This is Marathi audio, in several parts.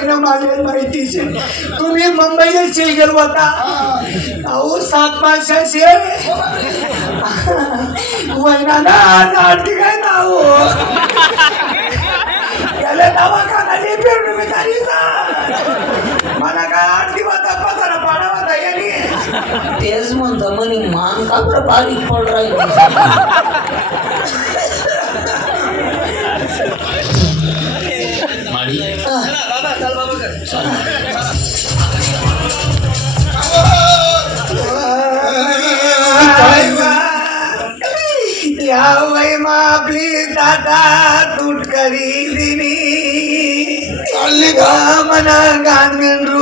वहिना माझ्या माहितीचे तुम्ही मुंबईला गेलो होता अहो 7 माणसाचे वहिना ना ठीक आहे ना हो त्याला दवाखाना फिरून मी मला काय 8 दिवस पसारा पाडा होता याने तेच म्हणतो म्हणे मान का बरं बारीक पड राहील या वय आपली दादा तुटकरी दिनी चालली का मना गानमेंद्रू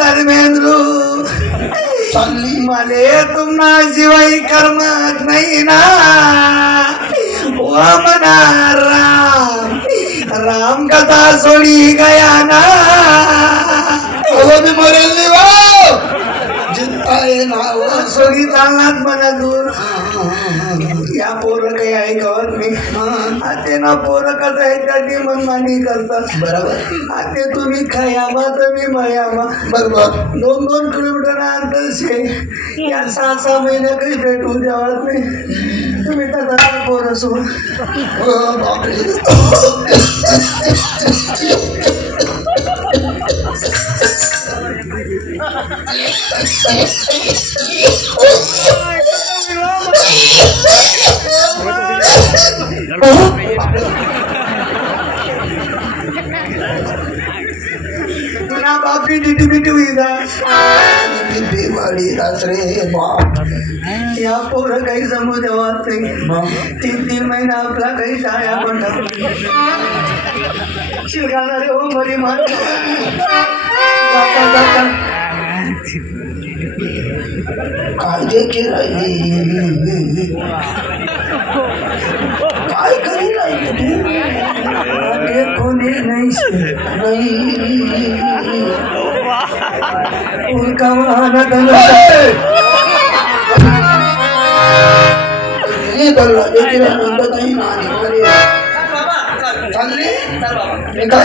धर्मेंद्रू चालली माले तुम्हा शिवाय कर्मात नाही ना व मना राम कथा सोडी गया ना मी मरेल सोडी चालणार मला दूर या पोरं काही ऐकवत नाही आता ना पोरं कसं आहे कधी मनमानी करतात बरोबर आता तुम्ही खयामा तर मी मयामा बरोबर 2-2 किलोमीटर अंतर शे या 6-6 महिन्या काही भेटू द्यावत नाही तुम्ही तर पोरं सोड तुला बापी डिटी बिटी हुई या पोरं काही जमू देवात नाही 3-3 महिना आपला काही टाळ्या पण शिरगाणारे हो मरी मान काळजी राहिली काय करी राहिली तू कोणी नाही उनका वहाना काय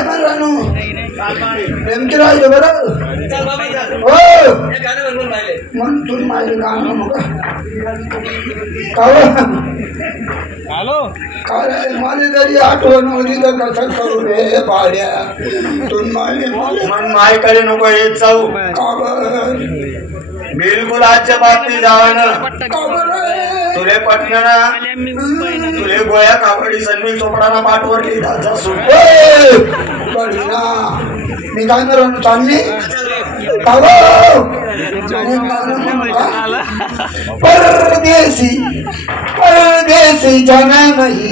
मानू नेमकी राहिले बरं हो मन तू माझे गाणं मग काय माझी जरी आठवण होती तर कसं करू रे भाड्या तू मन माझ्याकडे नको येत जाऊ बिलकुल आजच्या बातमी जावानं तुले पटणार तुले गोया कापडी सन्मी चोपडाना पाठवरली दादा सुट मी काय करू चांगली परदेसी परदेसी जाना नहीं